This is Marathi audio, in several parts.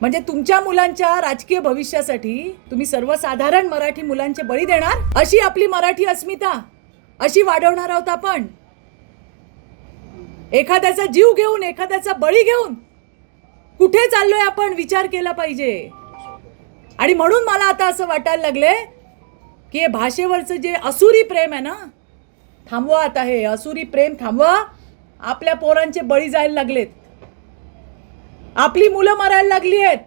म्हणजे तुमच्या मुलांच्या राजकीय भविष्यासाठी तुम्ही सर्वसाधारण मराठी मुलांचे बळी देणार? अशी आपली मराठी अस्मिता अशी वाढवणार आहोत आपण. एखाद्याचा जीव घेऊन एखाद्याचा बळी घेऊन कुठे चाललोय आपण विचार केला पाहिजे? आणि म्हणून मला आता असं वाटायला लागले की हे भाषेवरचं जे असुरी प्रेम आहे ना थांबवा आता हे असुरी प्रेम थांबवा. आपल्या पोरांचे बळी जायला लागलेत. आपली मुलं मरायला लागली आहेत.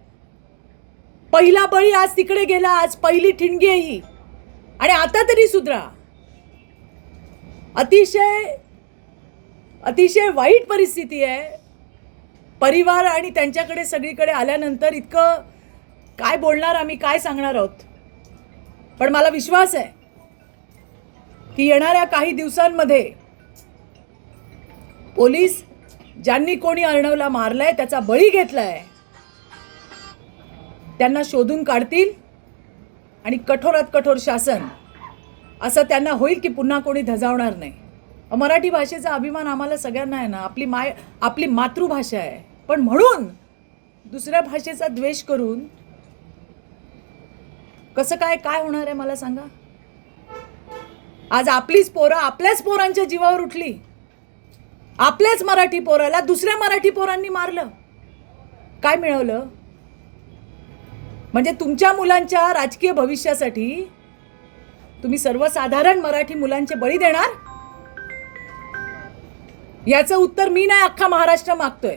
पहिला बळी आज तिकडे गेला आज पहिली ठिणगी आहे ही. आणि आता तरी सुधरा. अतिशय अतिशय वाईट परिस्थिती आहे. परिवार आणि त्यांच्याकडे सगळीकडे आल्यानंतर इतकं काय बोलणार आम्ही काय सांगणार आहोत? पण मला विश्वास आहे की येणाऱ्या काही दिवसांमध्ये पोलीस ज्यांनी कोणी अर्णवला मारलाय त्याचा बळी घेतलाय त्यांना शोधून काढतील आणि कठोरात कठोर शासन. असं त्यांना होईल की पुन्हा कोणी धजावणार नाही. मराठी भाषेचा अभिमान आम्हाला सगळ्यांना आहे ना आपली माय आपली मातृभाषा आहे. पण म्हणून दुसऱ्या भाषेचा द्वेष करून कसं काय काय होणार आहे मला सांगा? आज आपलीच पोरं आपल्याच पोरांच्या जीवावर उठली. आपल्याच मराठी पोराला दुसऱ्या मराठी पोरांनी मारलं. काय मिळवलं? म्हणजे तुमच्या मुलांच्या राजकीय भविष्यासाठी तुम्ही सर्वसाधारण मराठी मुलांचे बळी देणार? याचं उत्तर मी नाही अख्खा महाराष्ट्र मागतोय.